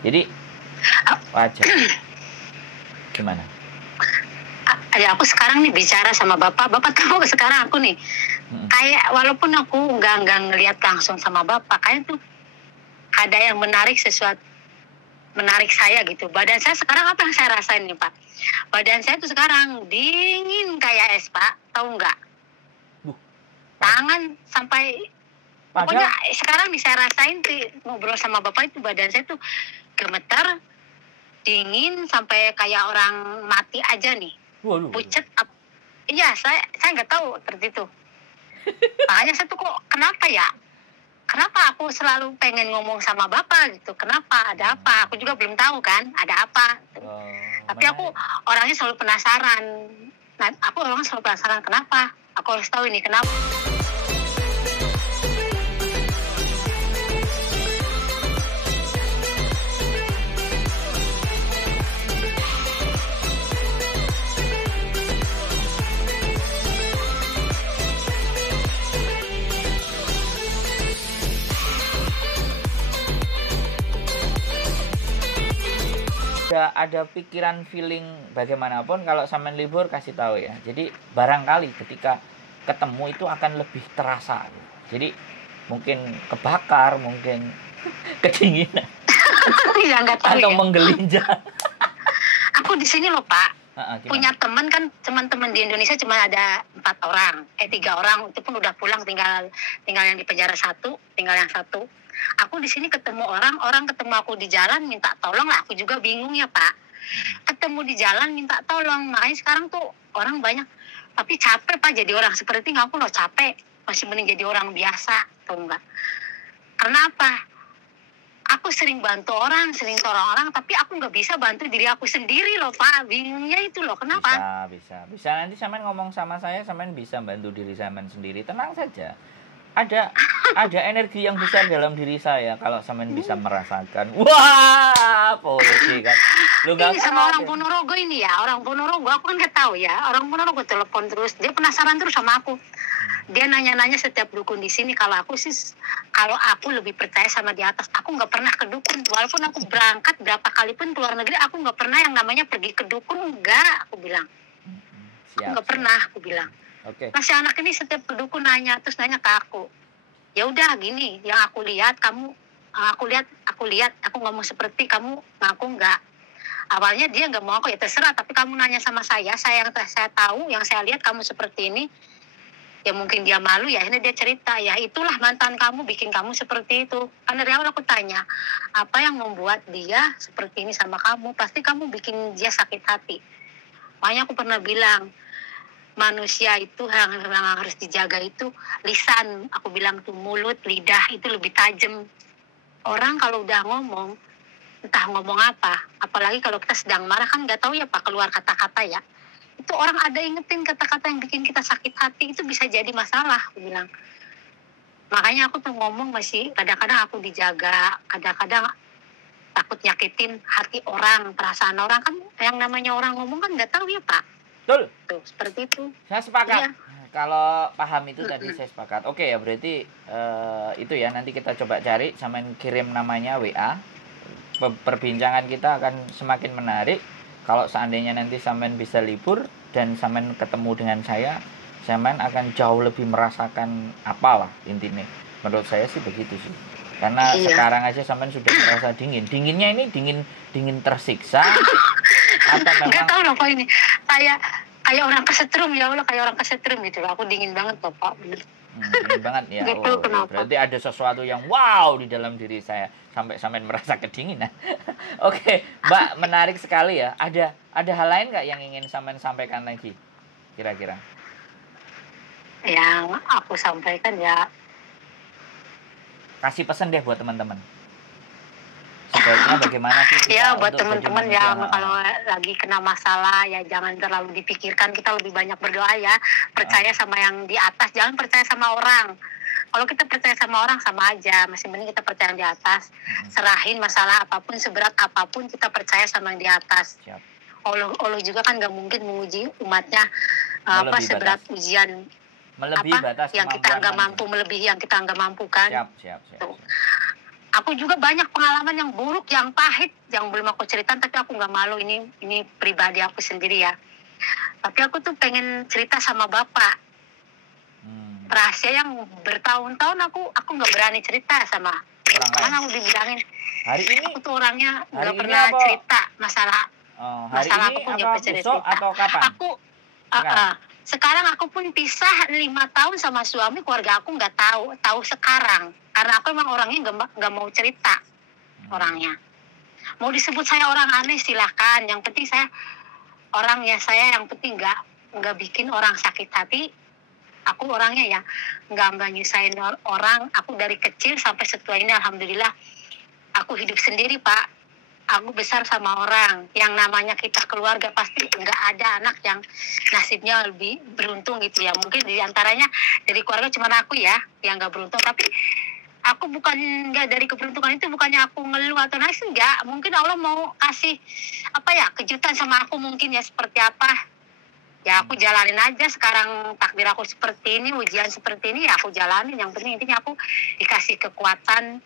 Jadi Ah, wajar. Gimana? Ya aku sekarang nih bicara sama bapak tahu sekarang aku nih kayak walaupun aku nggak ngelihat langsung sama bapak, kayak tuh ada yang menarik saya gitu. Badan saya sekarang apa yang saya rasain nih Pak? Badan saya tuh sekarang dingin kayak es Pak, tahu nggak? Buh, Tangan sampai pokoknya padahal sekarang nih saya rasain sih ngobrol sama bapak itu badan saya tuh gemetar, dingin sampai kayak orang mati aja nih. waduh. Pucet iya saya nggak tahu seperti itu. Makanya saya tuh kok kenapa ya? Kenapa aku selalu pengen ngomong sama bapak gitu? Kenapa? Ada apa? Aku juga belum tahu kan ada apa. Tapi aku orangnya selalu penasaran. Nah, aku orangnya selalu penasaran kenapa? Aku harus tahu ini kenapa. ada pikiran feeling bagaimanapun kalau sampean libur kasih tahu ya. Jadi barangkali ketika ketemu itu akan lebih terasa. Jadi mungkin kebakar, mungkin kedinginan Ya nggak tahu atau ya. menggelinjang. Aku di sini loh Pak. Gimana? Punya teman kan, teman-teman di Indonesia cuma ada 4 orang, 3 orang itu pun udah pulang, tinggal yang di penjara tinggal yang satu. Aku di sini ketemu orang ketemu aku di jalan minta tolong lah, aku juga bingung ya Pak. Ketemu di jalan minta tolong, makanya sekarang tuh orang banyak, tapi capek Pak jadi orang seperti aku loh, capek, masih mending jadi orang biasa, tau enggak? Karena apa? Aku sering bantu orang, sering tolong orang, tapi aku nggak bisa bantu diri aku sendiri loh Pak. Bingungnya itu loh, kenapa? Bisa nanti sampean ngomong sama saya, sampean bisa bantu diri sampean sendiri, tenang saja. Ada energi yang besar dalam diri saya kalau sampean bisa merasakan. Wah, polisi kan. Lu ini sama orang Ponorogo ini ya, orang Ponorogo aku kan nggak tahu ya, orang Ponorogo telepon terus, dia penasaran terus sama aku. Dia nanya-nanya setiap dukun di sini. Kalau aku lebih percaya sama di atas. Aku nggak pernah ke dukun. Walaupun aku berangkat berapa kali pun ke luar negeri, aku nggak pernah yang namanya pergi ke dukun. Enggak, aku bilang. Aku nggak pernah, aku bilang. Okay. Nah si anak ini setiap ke dukun nanya ke aku. Ya udah gini, yang aku lihat aku ngomong seperti kamu, ngaku enggak. Awalnya dia nggak mau aku, ya terserah. Tapi kamu nanya sama saya yang saya tahu, yang saya lihat kamu seperti ini. Ya mungkin dia malu ya, akhirnya dia cerita, ya itulah mantan kamu bikin kamu seperti itu. Kan dari awal aku tanya, apa yang membuat dia seperti ini sama kamu? Pasti kamu bikin dia sakit hati. Makanya aku pernah bilang, manusia itu yang harus dijaga itu lisan. Aku bilang tuh mulut, lidah itu lebih tajam. Orang kalau udah ngomong, entah ngomong apa, apalagi kalau kita sedang marah kan nggak tahu ya Pak keluar kata-kata ya. Itu orang ada ingetin kata-kata yang bikin kita sakit hati, itu bisa jadi masalah, aku bilang. Makanya aku tuh ngomong masih kadang-kadang aku dijaga, kadang-kadang takut nyakitin hati orang, perasaan orang. Kan yang namanya orang ngomong kan nggak tahu ya Pak. Betul. Tuh seperti itu. Saya sepakat. Iya. Kalau paham itu tadi saya sepakat. Oke ya, berarti itu ya, nanti kita coba cari, sampean kirim namanya WA. Perbincangan kita akan semakin menarik. Kalau seandainya nanti sampean bisa libur dan sampean ketemu dengan saya, sampean akan jauh lebih merasakan apalah intinya. Menurut saya sih begitu sih. Karena sekarang aja sampean sudah merasa dingin. Dinginnya ini dingin tersiksa atau memang nggak tahu loh Pak, ini kayak orang kesetrum, ya Allah, kayak orang kesetrum gitu. Aku dingin banget loh Pak, bener. Dingin banget ya. Gitu, berarti ada sesuatu yang wow di dalam diri saya sampai merasa kedinginan. Oke, Mbak, menarik sekali ya. Ada hal lain nggak yang ingin sampean sampaikan lagi kira-kira? Yang aku sampaikan ya, kasih pesan deh buat teman-teman. Sebaiknya bagaimana sih kita ya buat untuk teman-teman jadi yang manusia? kalau lagi kena masalah ya jangan terlalu dipikirkan, kita lebih banyak berdoa ya, percaya sama yang di atas, jangan percaya sama orang. Kalau kita percaya sama orang sama aja, masih mending kita percaya yang di atas. Serahin masalah apapun, seberat apapun, kita percaya sama yang di atas. Siap. Allah juga kan nggak mungkin menguji umatnya seberat batas. Ujian melebihi batas yang kita nggak mampu, melebihi yang kita nggak mampu kan. Siap. Tuh. Aku juga banyak pengalaman yang buruk, yang pahit, yang belum aku ceritain, tapi aku nggak malu, ini pribadi aku sendiri ya. Tapi aku tuh pengen cerita sama Bapak. Rahasia yang bertahun-tahun aku nggak berani cerita sama Orang lain. mana aku dibilangin. Hari ini Aku tuh orangnya hari nggak ini pernah apa? cerita masalah Hari ini apapun, nggak apa pernah besok cerita. atau kapan? Aku Sekarang? sekarang aku pun pisah 5 tahun sama suami, keluarga aku nggak tahu sekarang, karena aku emang orangnya nggak mau cerita. Orangnya mau disebut saya orang aneh silahkan, yang penting saya orangnya, saya yang penting nggak bikin orang sakit hati. Aku orangnya ya nggak nyusahin orang. Aku dari kecil sampai setua ini alhamdulillah aku hidup sendiri, Pak. Aku besar sama orang. Yang namanya kita keluarga pasti nggak ada anak yang nasibnya lebih beruntung gitu ya. Mungkin diantaranya dari keluarga cuma aku ya yang nggak beruntung. Tapi aku bukan nggak dari keberuntungan itu, bukannya aku ngeluh atau nangis, enggak. Mungkin Allah mau kasih apa ya, kejutan sama aku mungkin ya, seperti apa. Ya aku jalanin aja sekarang, takdir aku seperti ini, ujian seperti ini ya aku jalanin. Yang penting intinya aku dikasih kekuatan,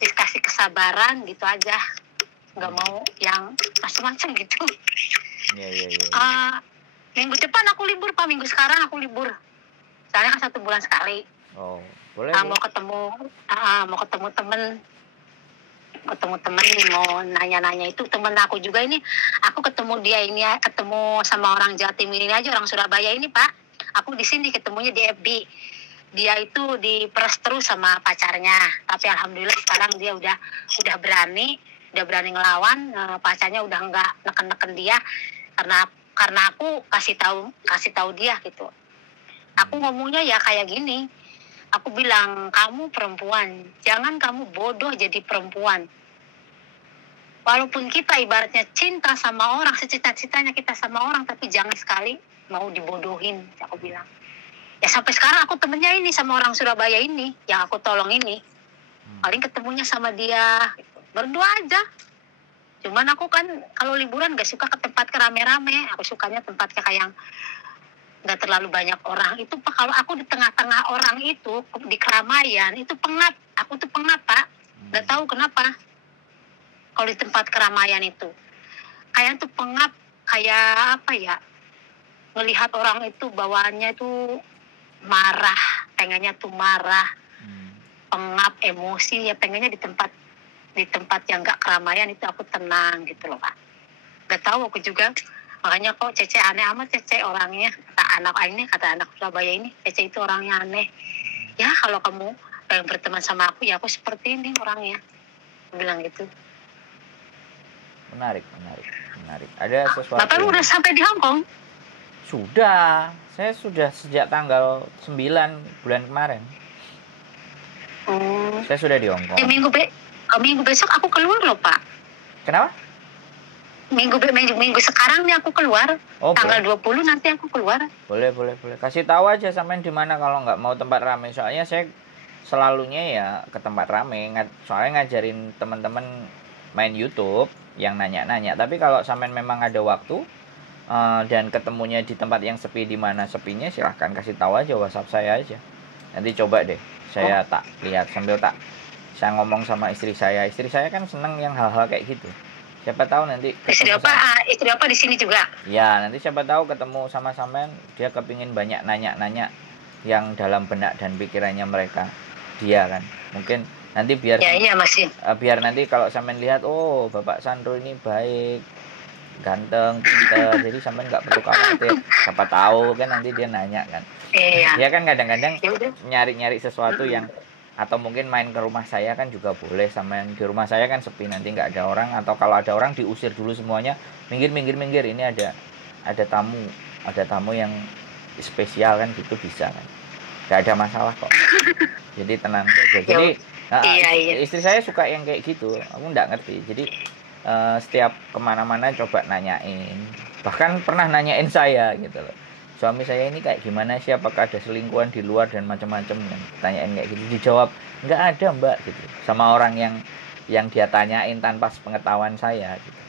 dikasih kesabaran gitu aja. Nggak mau yang macam-macam gitu. Minggu depan aku libur, Pak. Minggu sekarang aku libur. Soalnya kan 1 bulan sekali. Oh, boleh. Mau ketemu temen, mau nanya-nanya. Itu temen aku juga ini. Aku ketemu dia ini, ketemu sama orang Jawa Timur ini aja, orang Surabaya ini, Pak. Aku di sini ketemunya di FB. Dia itu diperes terus sama pacarnya. Tapi alhamdulillah sekarang dia udah berani ngelawan. Pacarnya udah nggak neken-neken dia karena aku kasih tahu dia gitu. Aku ngomongnya ya kayak gini. Aku bilang, kamu perempuan, jangan kamu bodoh jadi perempuan. Walaupun kita ibaratnya cinta sama orang, secita-citanya kita sama orang, tapi jangan sekali mau dibodohin, aku bilang. Ya sampai sekarang aku temennya ini sama orang Surabaya ini, yang aku tolong ini. Paling ketemunya sama dia, berdua aja. Cuman aku kan kalau liburan gak suka ke tempat rame-rame, aku sukanya tempatnya kayak yang nggak terlalu banyak orang. Itu Pak, kalau aku di tengah-tengah orang itu, di keramaian, itu pengap. Aku tuh pengap, Pak. Nggak tahu kenapa. Kalau di tempat keramaian itu. Kayak tuh pengap, kayak apa ya, melihat orang itu bawaannya itu marah, pengennya tuh marah, pengap, emosi, ya pengennya di tempat yang nggak keramaian itu aku tenang gitu loh, Pak. Nggak tahu aku juga. Makanya kok Cece aneh amat, Cece orangnya, kata anak Surabaya ini, Cece itu orangnya aneh. Ya kalau kamu pengen berteman sama aku, ya aku seperti ini orangnya, bilang gitu. Menarik. Ada sesuatu. Bapak udah sampai di Hong Kong? Sudah, saya sudah sejak tanggal 9 bulan kemarin. Saya sudah di Hong Kong. Minggu besok aku keluar loh, Pak. Kenapa? Minggu sekarang nih aku keluar. Tanggal 20 nanti aku keluar. Boleh. Kasih tahu aja sampean di mana kalau nggak mau tempat ramai. Soalnya saya selalunya ya ke tempat ramai. Soalnya ngajarin teman-teman main YouTube yang nanya-nanya. Tapi kalau sampean memang ada waktu dan ketemunya di tempat yang sepi, di mana sepinya, silahkan kasih tahu aja, WhatsApp saya aja. Nanti coba deh. Saya tak lihat sambil saya ngomong sama istri saya. Istri saya kan seneng yang hal-hal kayak gitu. Siapa tahu nanti istri apa di sini juga. Ya, nanti siapa tahu ketemu sama sampean, dia kepingin banyak nanya-nanya yang dalam benak dan pikirannya mereka. Dia kan. Mungkin nanti biar nanti kalau sampean lihat, oh, Bapak Sandro ini baik, ganteng, pintar, jadi sampean nggak perlu khawatir. Siapa tahu kan nanti dia nanya kan. Dia kan kadang-kadang nyari-nyari sesuatu yang, atau mungkin main ke rumah saya kan juga boleh. Sama di rumah saya kan sepi, nanti nggak ada orang, atau kalau ada orang diusir dulu semuanya, minggir, ini ada tamu yang spesial kan, gitu bisa kan, nggak ada masalah kok. Jadi tenang saja. Jadi istri saya suka yang kayak gitu, aku nggak ngerti. Jadi setiap kemana-mana coba nanyain, bahkan pernah nanyain saya gitu loh, suami saya ini kayak gimana sih, apakah ada selingkuhan di luar dan macam-macam kan, tanyain kayak gitu. Dijawab nggak ada, Mbak, gitu, sama orang yang dia tanyain tanpa sepengetahuan saya gitu.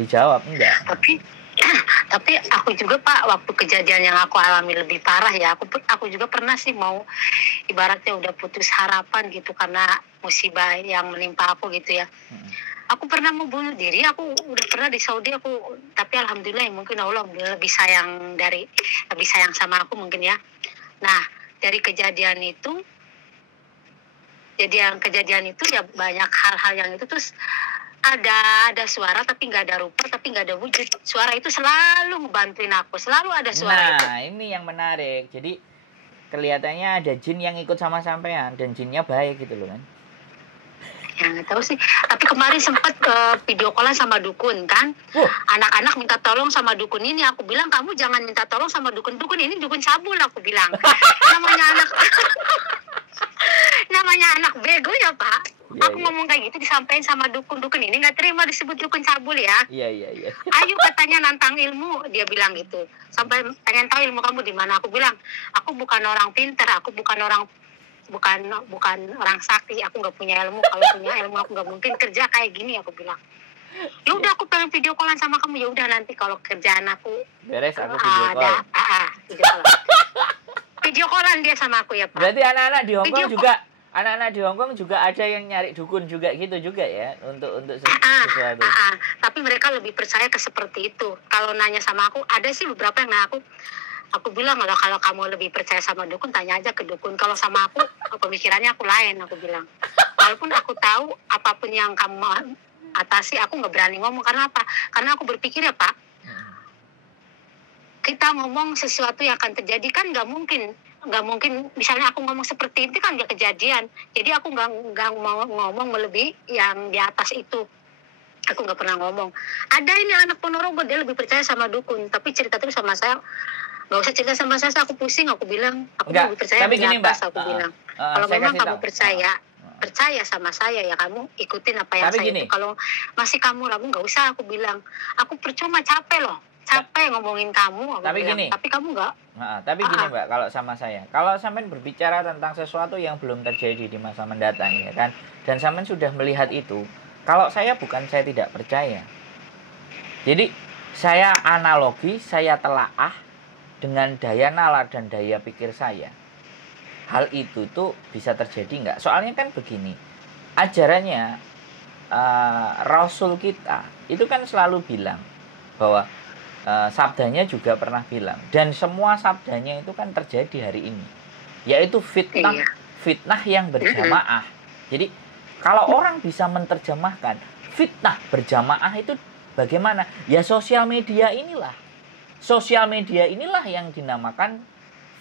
Dijawab enggak. Tapi aku juga, Pak, waktu kejadian yang aku alami lebih parah ya, aku juga pernah sih mau ibaratnya udah putus harapan gitu, karena musibah yang menimpa aku gitu ya. Aku pernah mau bunuh diri, aku udah pernah di Saudi aku, tapi alhamdulillah ya mungkin Allah lebih sayang sama aku mungkin ya. Nah, dari kejadian itu ya banyak hal-hal yang itu, terus ada suara tapi nggak ada rupa, tapi nggak ada wujud. Suara itu selalu ngebantuin aku, selalu ada suara itu. Nah, ini yang menarik. Jadi kelihatannya ada jin yang ikut sama sampean dan jinnya baik gitu loh kan. Ya nggak tahu sih. Tapi kemarin sempat video callan sama dukun kan. Anak-anak minta tolong sama dukun ini. Aku bilang kamu jangan minta tolong sama dukun ini dukun cabul, aku bilang. namanya anak bego ya Pak. Aku ngomong kayak gitu disampaikan sama dukun ini nggak terima disebut dukun cabul ya. Iya. Ayo katanya nantang ilmu, dia bilang gitu. Sampai pengen tahu ilmu kamu di mana. Aku bilang aku bukan orang pintar, aku bukan orang sakti, aku nggak punya ilmu. Kalau punya ilmu aku nggak mungkin kerja kayak gini, aku bilang. Ya udah aku pengen video callan sama kamu, ya udah nanti kalau kerjaan aku beres aku video call. Video callan dia sama aku ya Pak. Berarti anak-anak di Hongkong juga ada yang nyari dukun juga gitu juga ya untuk sesuatu. Tapi mereka lebih percaya ke seperti itu. Kalau nanya sama aku, ada sih beberapa yang nanya aku bilang kalau kamu lebih percaya sama dukun, tanya aja ke dukun. Kalau sama aku pemikirannya aku lain, aku bilang. Walaupun aku tahu apapun yang kamu atasi, aku nggak berani ngomong. Karena apa? Karena aku berpikir ya Pak, kita ngomong sesuatu yang akan terjadi kan nggak mungkin. Misalnya aku ngomong seperti itu kan nggak kejadian. Jadi aku nggak mau ngomong melebihi yang di atas itu. Aku nggak pernah ngomong. Ada ini anak Ponorogo, dia lebih percaya sama dukun, tapi cerita terus sama saya. Nggak usah cerita sama saya aku pusing, aku bilang. Aku lebih percaya tapi di atas, aku bilang. Kalau memang kamu percaya sama saya, ya kamu ikutin apa yang saya itu. Kalau masih kamu ragu, nggak usah, aku bilang. Aku percuma, capek ngomongin kamu, aku tapi bilang. Gini, tapi kamu nggak. Tapi gini Mbak, kalau sama saya, kalau sampean berbicara tentang sesuatu yang belum terjadi di masa mendatang ya kan, dan sampean sudah melihat itu, kalau saya tidak percaya. Jadi saya analogi, saya telaah dengan daya nalar dan daya pikir saya. Hal itu tuh bisa terjadi nggak? Soalnya kan begini, ajarannya Rasul kita itu kan selalu bilang bahwa sabdanya juga pernah bilang, dan semua sabdanya itu kan terjadi hari ini, yaitu fitnah yang berjamaah. Jadi kalau orang bisa menerjemahkan fitnah berjamaah itu bagaimana? Ya sosial media inilah yang dinamakan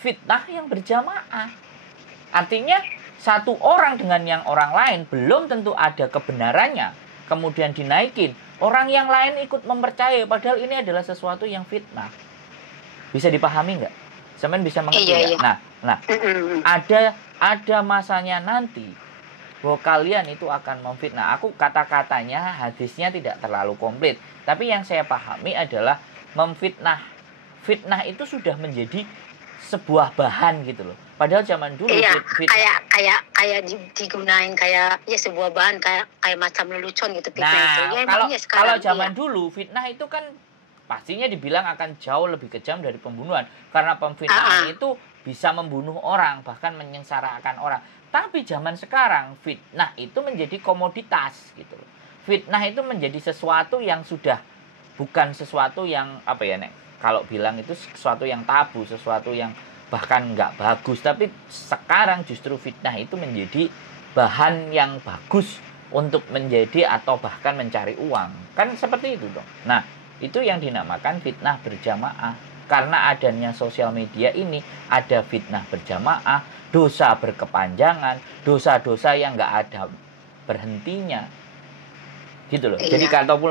fitnah yang berjamaah. Artinya satu orang dengan yang orang lain belum tentu ada kebenarannya, kemudian dinaikin, orang yang lain ikut mempercayai, padahal ini adalah sesuatu yang fitnah. Bisa dipahami nggak? Sampean bisa mengerti nggak? Iya. Nah, ada masanya nanti bahwa kalian itu akan memfitnah. Aku kata-katanya, hadisnya tidak terlalu komplit, tapi yang saya pahami adalah memfitnah. Fitnah itu sudah menjadi sebuah bahan gitu loh. Padahal zaman dulu kayak digunain kayak ya sebuah bahan kayak macam lelucon gitu. Nah, ya, kalau zaman dulu fitnah itu kan pastinya dibilang akan jauh lebih kejam dari pembunuhan, karena pemfitnahan itu bisa membunuh orang, bahkan menyengsarakan orang. Tapi zaman sekarang fitnah itu menjadi komoditas gitu loh. Fitnah itu menjadi sesuatu yang sudah bukan sesuatu yang apa ya Nek, kalau bilang itu sesuatu yang tabu, sesuatu yang bahkan nggak bagus. Tapi sekarang justru fitnah itu menjadi bahan yang bagus untuk menjadi atau bahkan mencari uang. Kan seperti itu dong. Nah, itu yang dinamakan fitnah berjamaah. Karena adanya sosial media ini, ada fitnah berjamaah, dosa berkepanjangan, dosa-dosa yang nggak ada berhentinya. Gitu loh. Jadi kalau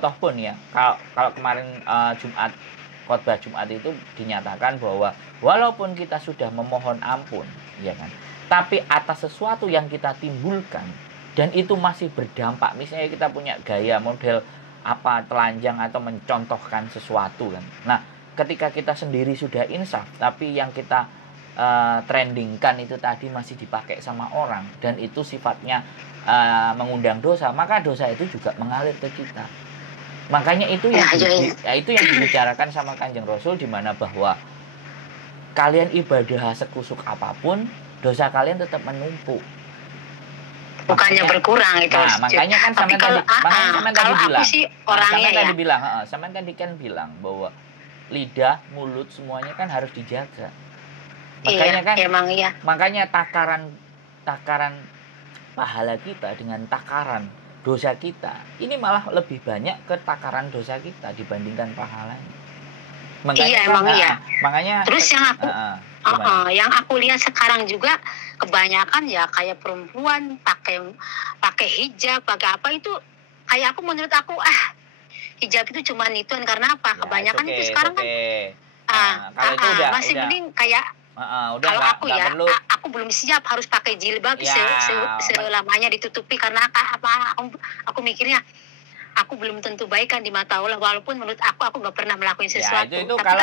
toh pun ya, kalau kemarin Jumat, khotbah Jumat itu dinyatakan bahwa walaupun kita sudah memohon ampun, ya kan, tapi atas sesuatu yang kita timbulkan dan itu masih berdampak, misalnya kita punya gaya model apa telanjang atau mencontohkan sesuatu kan. Nah, ketika kita sendiri sudah insaf, tapi yang kita trendingkan itu tadi masih dipakai sama orang dan itu sifatnya mengundang dosa, maka dosa itu juga mengalir ke kita. Makanya itu yang dibicarakan sama Kanjeng Rasul, di mana bahwa kalian ibadah sekusuk apapun, dosa kalian tetap menumpuk. bukannya berkurang itu. Nah, makanya kan tapi kalau tadi bilang, aku sih orangnya ya. Samen tadi kan bilang bahwa lidah, mulut semuanya kan harus dijaga. Makanya kan emang iya. Makanya takaran pahala kita dengan takaran dosa kita ini malah lebih banyak ke takaran dosa kita dibandingkan pahalanya. Makanya terus yang aku lihat sekarang juga kebanyakan ya kayak perempuan pakai hijab, pakai apa itu kayak menurut aku hijab itu cuma ituan karena apa? Kebanyakan itu sekarang kan kalau itu masih mending kayak kalau aku aku belum siap harus pakai jilbab selamanya ditutupi karena aku mikirnya aku belum tentu baik kan di mata Allah, walaupun menurut aku nggak pernah melakukan sesuatu. Itu kalau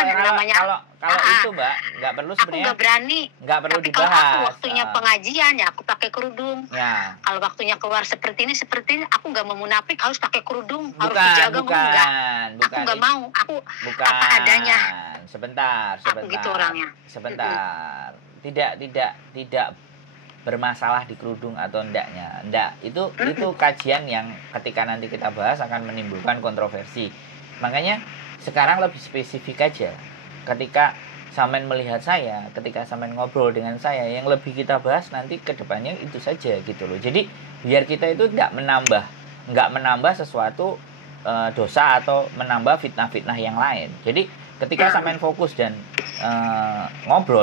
itu Mbak nggak perlu sebenarnya. Aku nggak berani. Nggak perlu tapi dibahas. Kalau aku waktunya pengajian ya aku pakai kerudung. Ya. Kalau waktunya keluar seperti ini aku nggak mau munafik harus pakai kerudung, harus dijaga enggak. Aku nggak mau. Aku apa adanya. Sebentar. Aku gitu orangnya. Sebentar. Tidak bermasalah di kerudung atau enggaknya. Itu kajian yang ketika nanti kita bahas akan menimbulkan kontroversi. Makanya sekarang lebih spesifik aja. Ketika Samen melihat saya, ketika Samen ngobrol dengan saya, yang lebih kita bahas nanti ke depannya itu saja gitu loh. Jadi biar kita itu nggak menambah sesuatu dosa atau menambah fitnah-fitnah yang lain. Jadi ketika Samen fokus dan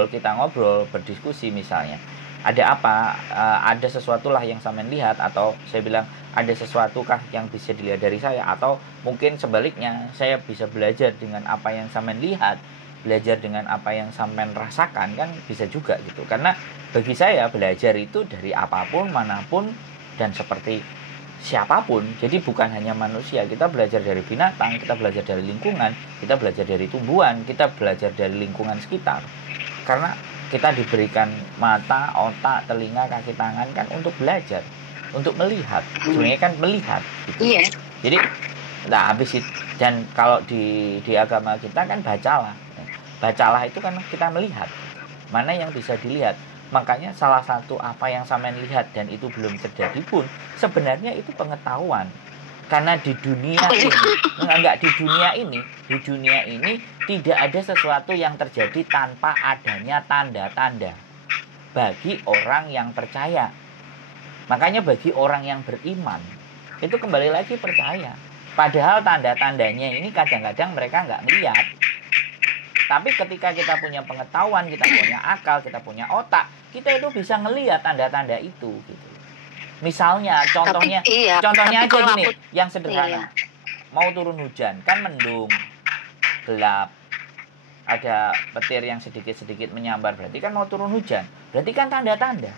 kita ngobrol, berdiskusi misalnya, ada apa, ada sesuatu lah yang Samen lihat, atau saya bilang ada sesuatu kah yang bisa dilihat dari saya, atau mungkin sebaliknya saya bisa belajar dengan apa yang Samen lihat, belajar dengan apa yang Samen rasakan, kan bisa juga gitu. Karena bagi saya belajar itu dari apapun, manapun, dan seperti siapapun. Jadi bukan hanya manusia, kita belajar dari binatang, kita belajar dari lingkungan, kita belajar dari tumbuhan, kita belajar dari lingkungan sekitar. Karena kita diberikan mata, otak, telinga, kaki, tangan kan untuk belajar, untuk melihat. Sebenarnya kan melihat gitu. Iya. Jadi habis itu, dan kalau di agama kita kan bacalah itu kan kita melihat mana yang bisa dilihat. Makanya salah satu apa yang Samen lihat dan itu belum terjadi pun sebenarnya itu pengetahuan. Karena di dunia ini tidak ada sesuatu yang terjadi tanpa adanya tanda-tanda bagi orang yang percaya. Makanya bagi orang yang beriman itu kembali lagi percaya. Padahal tanda-tandanya ini kadang-kadang mereka nggak melihat. Tapi ketika kita punya pengetahuan, kita punya akal, kita punya otak, kita itu bisa ngelihat tanda-tanda itu gitu. Misalnya, contohnya aja gini, yang sederhana. Mau turun hujan, kan mendung, gelap, ada petir yang sedikit-sedikit menyambar, berarti kan mau turun hujan. Berarti kan tanda-tanda.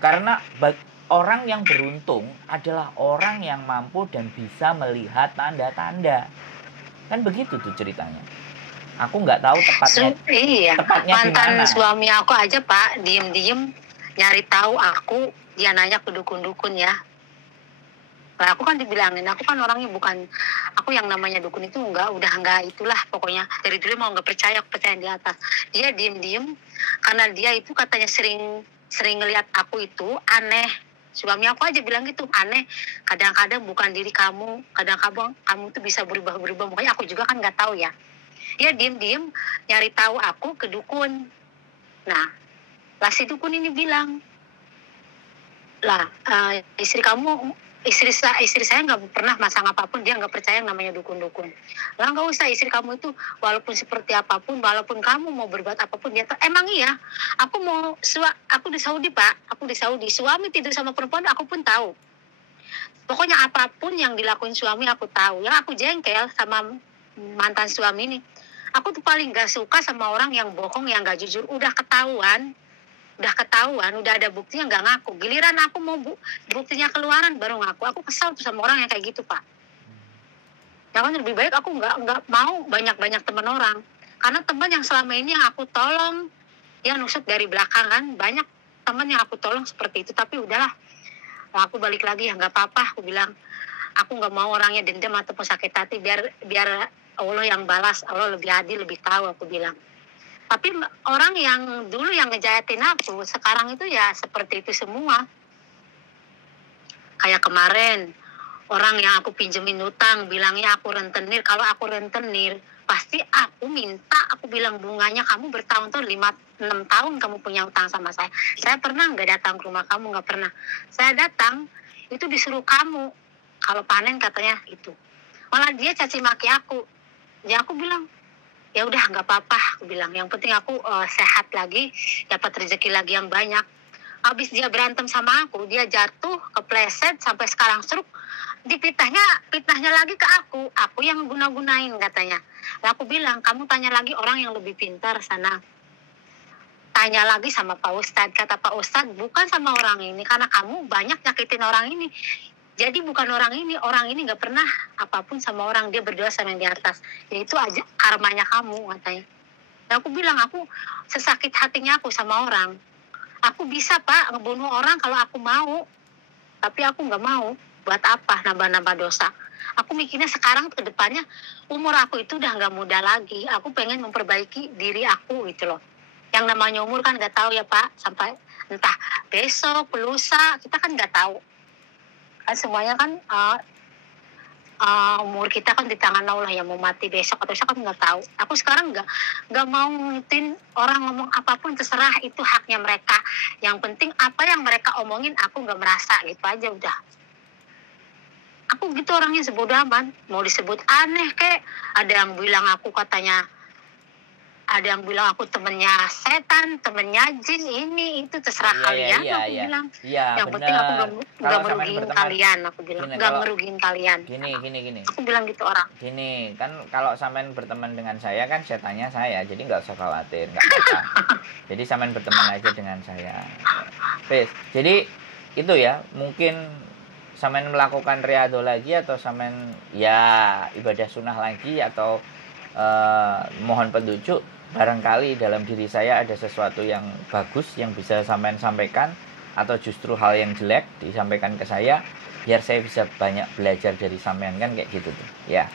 Karena orang yang beruntung adalah orang yang mampu dan bisa melihat tanda-tanda. Kan begitu tuh ceritanya. Aku nggak tahu tepatnya mantan suami aku aja Pak, diem-diem nyari tahu aku. Dia nanya ke dukun-dukun ya. Nah, aku kan dibilangin, aku kan orangnya bukan, aku yang namanya dukun itu udah enggak itulah pokoknya. Dari dulu mau nggak percaya, aku percaya di atas. Dia diem-diem, karena dia itu katanya sering ngelihat aku itu aneh. Suami aku aja bilang gitu, aneh. Kadang-kadang bukan diri kamu, kadang-kadang kamu tuh bisa berubah-berubah. Makanya aku juga kan nggak tahu ya. Dia diem-diem nyari tahu aku ke dukun. Nah, lah si dukun ini bilang, istri saya nggak pernah masang apapun, dia nggak percaya yang namanya dukun-dukun. Lah nggak usah, istri kamu itu walaupun seperti apapun, walaupun kamu mau berbuat apapun, dia emang iya. Aku di Saudi Pak, suami tidur sama perempuan aku pun tahu. Pokoknya apapun yang dilakuin suami aku tahu. Yang aku jengkel sama mantan suami ini, aku tuh paling nggak suka sama orang yang bohong, yang nggak jujur. Udah ketahuan, udah ada buktinya nggak ngaku. Giliran aku mau buktinya keluaran baru ngaku. Aku kesal tuh sama orang yang kayak gitu Pak. Jangan, lebih baik aku nggak mau banyak teman orang. Karena teman yang selama ini yang aku tolong, dia nusuk dari belakang kan. Banyak teman yang aku tolong seperti itu. Tapi udahlah, aku balik lagi ya nggak apa-apa. Aku bilang, aku nggak mau orangnya dendam ataupun sakit hati. Biar Allah yang balas, Allah lebih adil, lebih tahu, aku bilang. Tapi orang yang dulu yang ngejahatin aku, sekarang itu ya seperti itu semua. Kayak kemarin orang yang aku pinjemin utang bilangnya aku rentenir. Kalau aku rentenir pasti aku minta, aku bilang bunganya kamu bertahun-tahun 5-6 tahun kamu punya utang sama saya. Saya pernah nggak datang ke rumah kamu? Nggak pernah. Saya datang itu disuruh kamu kalau panen katanya itu. Malah dia caci maki aku. Ya aku bilang ya udah nggak apa-apa, aku bilang yang penting aku sehat lagi, dapat rezeki lagi yang banyak. Habis dia berantem sama aku, dia jatuh kepleset sampai sekarang stroke. Fitnahnya lagi ke aku yang guna-gunain katanya. Lah aku bilang kamu tanya lagi orang yang lebih pintar sana, tanya lagi sama Pak Ustadz. Kata Pak Ustadz bukan sama orang ini, karena kamu banyak nyakitin orang ini. Jadi bukan orang ini nggak pernah apapun sama orang, dia berdoa sama yang di atas. Ya itu aja karmanya kamu katanya. Dan aku bilang aku sesakit hatinya aku sama orang. Aku bisa Pak ngebunuh orang kalau aku mau, tapi aku nggak mau. Buat apa nambah-nambah dosa? Aku mikirnya sekarang ke depannya umur aku itu udah nggak muda lagi. Aku pengen memperbaiki diri aku gitu loh. Yang namanya umur kan nggak tahu ya Pak, sampai entah besok, lusa, kita kan nggak tahu. Kan semuanya kan umur kita kan di tangan Allah, ya mau mati besok atau besok kan nggak tahu. Aku sekarang nggak mau ngitin orang ngomong apapun, terserah, itu haknya mereka. Yang penting apa yang mereka omongin aku nggak merasa, gitu aja udah. Aku gitu orangnya sebodoh amat. Mau disebut aneh kayak ada yang bilang aku katanya, ada yang bilang aku temennya setan, temennya jin, ini itu terserah kalian. Aku bilang yang penting aku nggak merugiin kalian. Aku bilang nggak merugiin kalian. Gini. Aku bilang gitu orang. Gini kan, kalau sampean berteman dengan saya kan setannya saya, jadi nggak usah khawatir, nggak apa-apa. Jadi sampean berteman aja dengan saya. Jadi itu ya, mungkin sampean melakukan riyadhah lagi, atau sampean ya ibadah sunnah lagi, atau mohon petunjuk. Barangkali dalam diri saya ada sesuatu yang bagus yang bisa sampean sampaikan, atau justru hal yang jelek disampaikan ke saya, biar saya bisa banyak belajar dari sampean, kan kayak gitu tuh ya.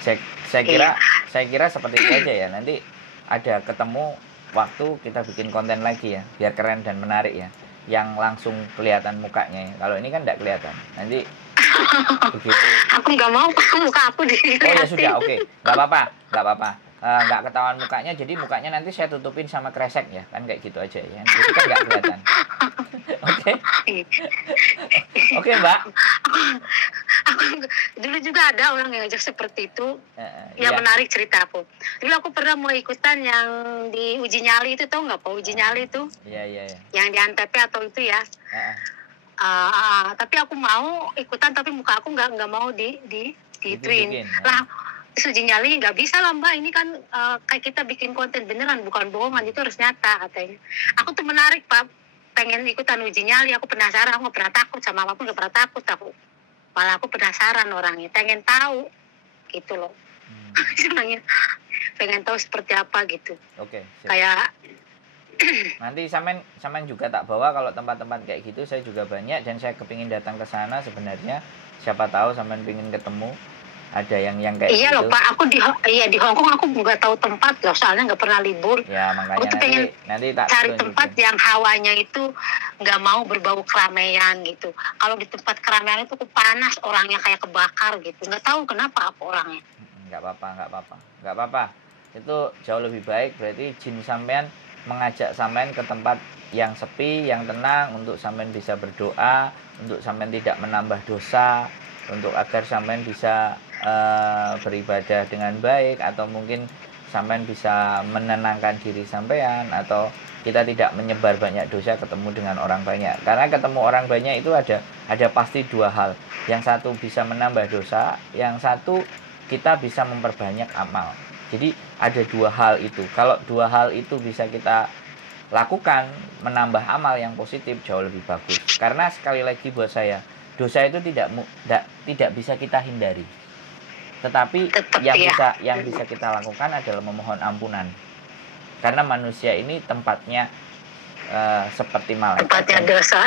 Saya kira seperti itu aja ya. Nanti ada ketemu waktu kita bikin konten lagi ya, biar keren dan menarik ya, yang langsung kelihatan mukanya ya. Kalau ini kan tidak kelihatan nanti begitu. Aku nggak mau muka aku dilihatin. Oh ya sudah, oke. Nggak apa-apa. Nggak ketahuan mukanya, jadi mukanya nanti saya tutupin sama kresek ya, kan kayak gitu aja ya, jadi kan nggak kelihatan. Oke Mbak. Aku dulu juga ada orang yang ngajak seperti itu. Yang menarik cerita aku. Dulu aku pernah mau ikutan yang di uji nyali itu, tau nggak Pak uji nyali itu? Iya. Yang di Antep atau itu ya. Tapi aku mau ikutan, tapi muka aku nggak mau di twin lah. Uji nyali nggak bisa lah Mbak, ini kan kayak kita bikin konten beneran, bukan bohongan, itu harus nyata katanya. Aku tuh menarik Pak, pengen ikutan uji nyali. Aku penasaran, aku nggak pernah takut sama apapun, nggak pernah takut aku. Malah aku penasaran orangnya, pengen tahu gitu loh. Pengen tahu seperti apa gitu. Oke. Kayak nanti sampean juga tak bawa, kalau tempat-tempat kayak gitu saya juga banyak, dan saya kepingin datang ke sana sebenarnya. Siapa tahu sampean pingin ketemu ada yang kayak iya gitu. Loh Pak, aku di Hong Kong aku nggak tahu tempat loh, soalnya nggak pernah libur. Ya makanya aku tuh pengen nanti tak cari tempat yang hawanya itu nggak mau berbau keramaian gitu. Kalau di tempat keramaian itu aku panas, orangnya kayak kebakar gitu. Nggak tahu kenapa aku orangnya. Nggak apa-apa. Itu jauh lebih baik. Berarti jin sampean mengajak sampean ke tempat yang sepi, yang tenang, untuk sampean bisa berdoa, untuk sampean tidak menambah dosa, untuk agar sampean bisa beribadah dengan baik, atau mungkin sampean bisa menenangkan diri sampean, atau kita tidak menyebar banyak dosa, ketemu dengan orang banyak. Karena ketemu orang banyak itu ada pasti dua hal. Yang satu bisa menambah dosa, yang satu kita bisa memperbanyak amal. Jadi ada dua hal itu. Kalau dua hal itu bisa kita lakukan, menambah amal yang positif, jauh lebih bagus. Karena sekali lagi buat saya, dosa itu tidak bisa kita hindari. Tetapi yang bisa kita lakukan adalah memohon ampunan. Karena manusia ini tempatnya seperti malaikat. Tempatnya dosa,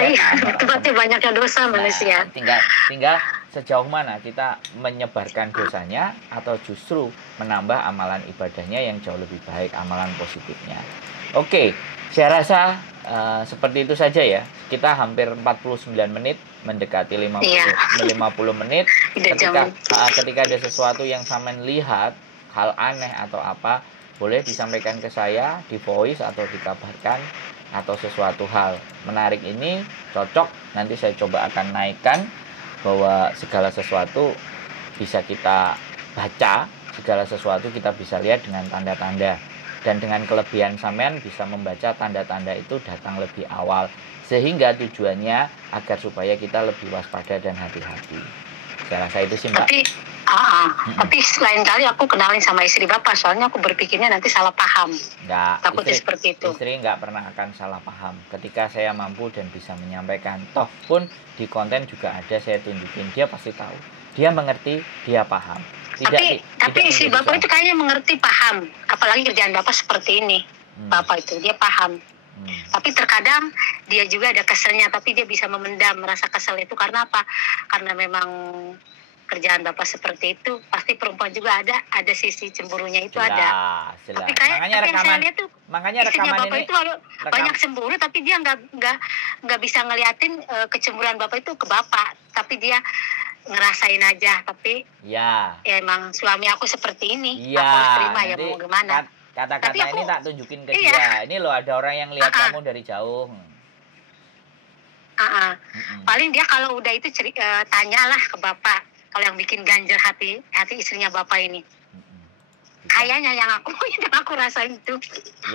tempatnya banyaknya dosa manusia. Tinggal sejauh mana kita menyebarkan dosanya, atau justru menambah amalan ibadahnya yang jauh lebih baik, amalan positifnya. Oke, saya rasa seperti itu saja ya. Kita hampir 49 menit mendekati 50 menit. Ketika ada sesuatu yang sampean lihat hal aneh atau apa, boleh disampaikan ke saya di voice atau dikabarkan, atau sesuatu hal menarik ini cocok, nanti saya coba akan naikkan bahwa segala sesuatu bisa kita baca, segala sesuatu kita bisa lihat dengan tanda-tanda. Dan dengan kelebihan sampean bisa membaca tanda-tanda itu datang lebih awal, sehingga tujuannya agar supaya kita lebih waspada dan hati-hati. Saya rasa itu sih, Mbak. Tapi lain kali aku kenalin sama istri Bapak, soalnya aku berpikirnya nanti salah paham. Takutnya seperti itu. Istri nggak pernah akan salah paham ketika saya mampu dan bisa menyampaikan. Toh pun di konten juga ada saya tunjukin, dia pasti tahu, dia mengerti, dia paham. Tapi istri Bapak itu kayaknya mengerti, paham. Apalagi kerjaan Bapak seperti ini. Bapak itu, dia paham. Tapi terkadang dia juga ada keselnya, tapi dia bisa memendam rasa kesel itu. Karena apa? Karena memang kerjaan Bapak seperti itu, pasti perempuan juga ada sisi cemburunya itu. Jelas. Tapi makanya yang saya lihat tuh, istrinya Bapak ini, itu banyak cemburu, tapi dia nggak bisa ngeliatin kecemburuan Bapak itu ke Bapak. Tapi dia ngerasain aja. Tapi ya emang suami aku seperti ini, aku harus terima, ya mau gimana. Kata-kata ini tak tunjukin ke dia. Ini loh, ada orang yang lihat kamu dari jauh. Paling dia kalau udah itu tanyalah ke Bapak. Kalau yang bikin ganjel hati istrinya Bapak ini. Kayaknya yang aku rasain itu.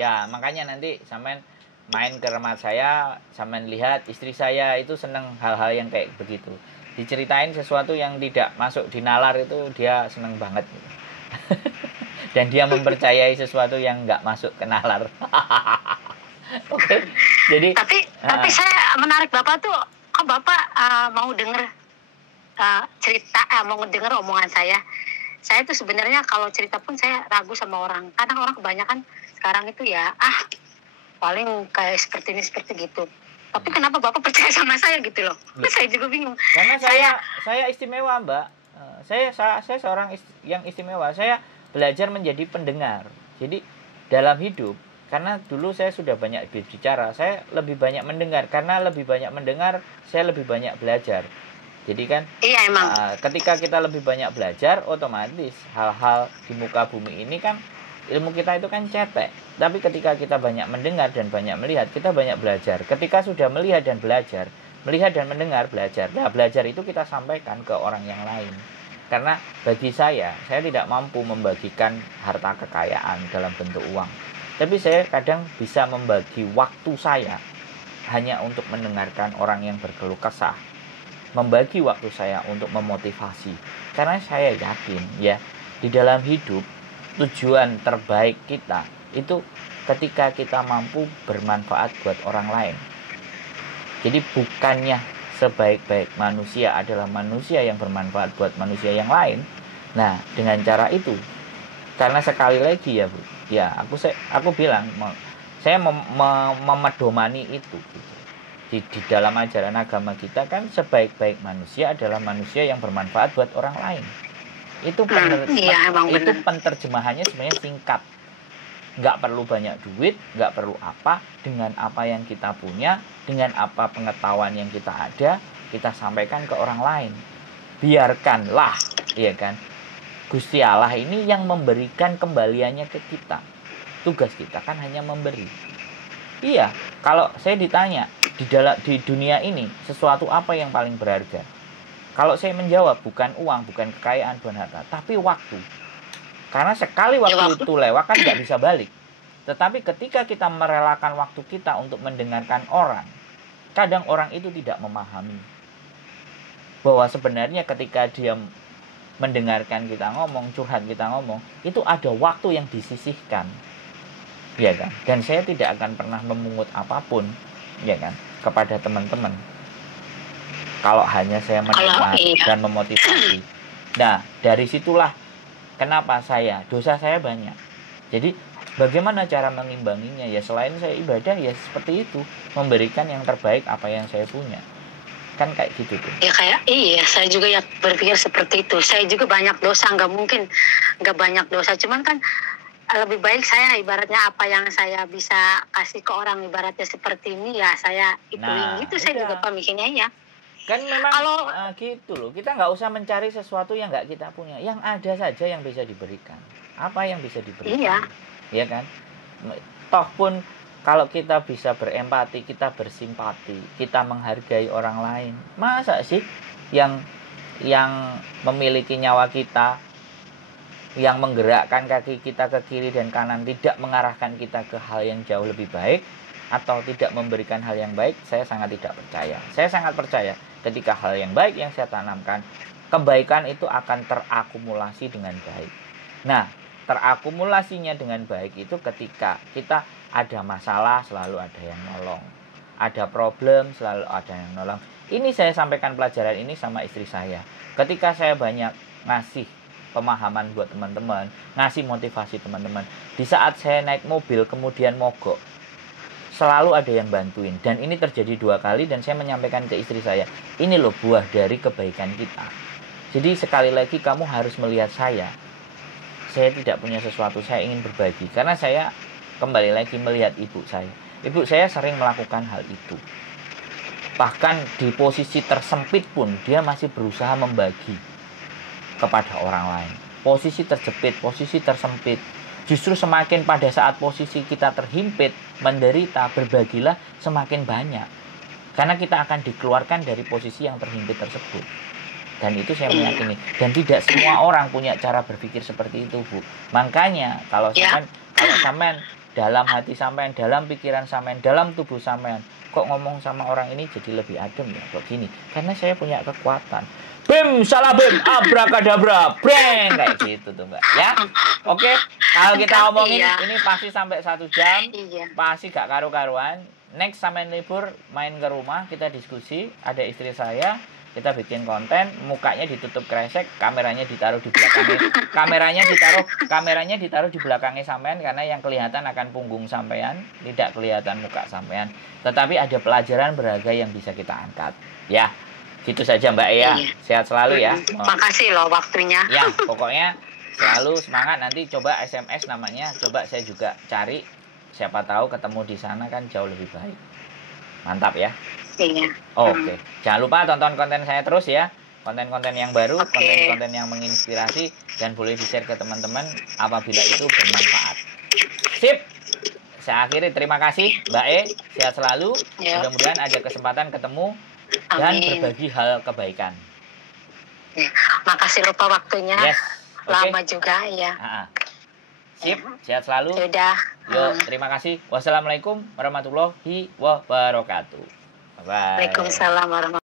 Ya, makanya nanti sampean main ke rumah saya, sampean lihat istri saya itu seneng hal-hal yang kayak begitu. Diceritain sesuatu yang tidak masuk di nalar itu dia seneng banget. Dan dia mempercayai sesuatu yang nggak masuk ke nalar. Oke. Jadi tapi saya menarik Bapak tuh, kok Bapak mau denger cerita, mau denger omongan saya. Saya tuh sebenarnya kalau cerita pun saya ragu sama orang. Kadang orang kebanyakan sekarang itu ya paling kayak seperti ini seperti gitu. Tapi kenapa Bapak percaya sama saya gitu loh? Saya juga bingung. Karena saya istimewa, Mbak. Saya seorang yang istimewa. Saya belajar menjadi pendengar. Jadi dalam hidup, karena dulu saya sudah banyak berbicara, saya lebih banyak mendengar. Karena lebih banyak mendengar, saya lebih banyak belajar. Jadi kan, iya, emang. Ketika kita lebih banyak belajar, otomatis hal-hal di muka bumi ini kan, ilmu kita itu kan cetek. Tapi ketika kita banyak mendengar dan banyak melihat, kita banyak belajar. Ketika sudah melihat dan belajar, melihat dan mendengar, belajar. Nah, belajar itu kita sampaikan ke orang yang lain. Karena bagi saya tidak mampu membagikan harta kekayaan dalam bentuk uang. Tapi saya kadang bisa membagi waktu saya hanya untuk mendengarkan orang yang berkeluh kesah. Membagi waktu saya untuk memotivasi. Karena saya yakin ya, di dalam hidup tujuan terbaik kita itu ketika kita mampu bermanfaat buat orang lain. Jadi bukannya sebaik-baik manusia adalah manusia yang bermanfaat buat manusia yang lain. Nah, dengan cara itu, karena sekali lagi ya Bu, ya aku bilang saya memedomani itu. Di dalam ajaran agama kita kan sebaik-baik manusia adalah manusia yang bermanfaat buat orang lain. Itu penerjemahannya sebenarnya singkat. Nggak perlu banyak duit, nggak perlu apa, dengan apa yang kita punya, dengan apa pengetahuan yang kita ada, kita sampaikan ke orang lain. Biarkanlah, ya kan, Gusti Allah ini yang memberikan kembaliannya ke kita. Tugas kita kan hanya memberi. Iya, kalau saya ditanya di dunia ini sesuatu apa yang paling berharga? Kalau saya menjawab bukan uang, bukan kekayaan, bukan harta, tapi waktu. Karena sekali waktu itu lewat kan nggak bisa balik. Tetapi ketika kita merelakan waktu kita untuk mendengarkan orang, kadang orang itu tidak memahami bahwa sebenarnya ketika dia mendengarkan kita ngomong, curhat kita ngomong, itu ada waktu yang disisihkan, ya kan? Dan saya tidak akan pernah memungut apapun, ya kan, kepada teman-teman. Kalau hanya saya mendengar dan memotivasi. Nah, dari situlah kenapa dosa saya banyak. Jadi bagaimana cara mengimbanginya? Ya selain saya ibadah ya seperti itu, memberikan yang terbaik apa yang saya punya. Kan kayak gitu tuh. Ya saya juga ya berpikir seperti itu. Saya juga banyak dosa, nggak mungkin nggak banyak dosa. Cuman kan lebih baik saya ibaratnya apa yang saya bisa kasih ke orang ibaratnya seperti ini ya saya ituin gitu, saya juga udah. pemikirnya ya. Kan memang Kalau gitu loh. Kita nggak usah mencari sesuatu yang nggak kita punya. Yang ada saja yang bisa diberikan. Apa yang bisa iya, diberikan? Ya kan? Toh pun kalau kita bisa berempati, kita bersimpati, kita menghargai orang lain. Masa sih yang memiliki nyawa kita, yang menggerakkan kaki kita ke kiri dan kanan, tidak mengarahkan kita ke hal yang jauh lebih baik atau tidak memberikan hal yang baik, saya sangat tidak percaya. Saya sangat percaya ketika hal yang baik yang saya tanamkan, kebaikan itu akan terakumulasi dengan baik. Nah, terakumulasinya dengan baik itu ketika kita ada masalah selalu ada yang nolong, ada problem selalu ada yang nolong. Ini saya sampaikan pelajaran ini sama istri saya. Ketika saya banyak ngasih pemahaman buat teman-teman, ngasih motivasi teman-teman. Di saat saya naik mobil kemudian mogok, selalu ada yang bantuin. Dan ini terjadi 2 kali dan saya menyampaikan ke istri saya, ini loh buah dari kebaikan kita. Jadi sekali lagi kamu harus melihat saya tidak punya sesuatu, saya ingin berbagi. Karena saya kembali lagi melihat ibu saya. Ibu saya sering melakukan hal itu. Bahkan di posisi tersempit pun dia masih berusaha membagi kepada orang lain. Posisi terjepit, posisi tersempit. Justru semakin pada saat posisi kita terhimpit, menderita, berbagilah semakin banyak. Karena kita akan dikeluarkan dari posisi yang terhimpit tersebut. Dan itu saya meyakini. Dan tidak semua orang punya cara berpikir seperti itu, Bu. Makanya kalau sampean dalam hati sampean, dalam pikiran sampean, dalam tubuh sampean, kok ngomong sama orang ini jadi lebih adem ya, kok gini. Karena saya punya kekuatan. Bim, salah bim, abrakadabra, breng, kayak gitu tuh Mbak. Ya, oke. Kalau kita omongin ini pasti sampai 1 jam, pasti gak karu-karuan. Next sampean libur main ke rumah, kita diskusi. Ada istri saya, kita bikin konten, mukanya ditutup kresek, kameranya ditaruh di belakangnya, kameranya ditaruh di belakangnya sampean karena yang kelihatan akan punggung sampean, tidak kelihatan muka sampean. Tetapi ada pelajaran berharga yang bisa kita angkat. Ya. Gitu saja Mbak ya. Sehat selalu ya. Makasih loh waktunya. Ya, pokoknya selalu semangat. Nanti coba SMS namanya, coba saya juga cari. Siapa tahu ketemu di sana kan jauh lebih baik. Mantap ya. Iya. Oke. Jangan lupa tonton konten saya terus ya. Konten-konten yang baru, konten-konten yang menginspirasi dan boleh di-share ke teman-teman apabila itu bermanfaat. Sip. Saya akhiri, terima kasih Mbak E. Sehat selalu. Mudah-mudahan ada kesempatan ketemu dan berbagi hal kebaikan. Makasih lupa waktunya. Yes. Lama juga ya. Sip, sehat selalu. Sudah. Yuk, terima kasih. Wassalamualaikum warahmatullahi wabarakatuh. Bye. Waalaikumsalam warahmatullahi wabarakatuh.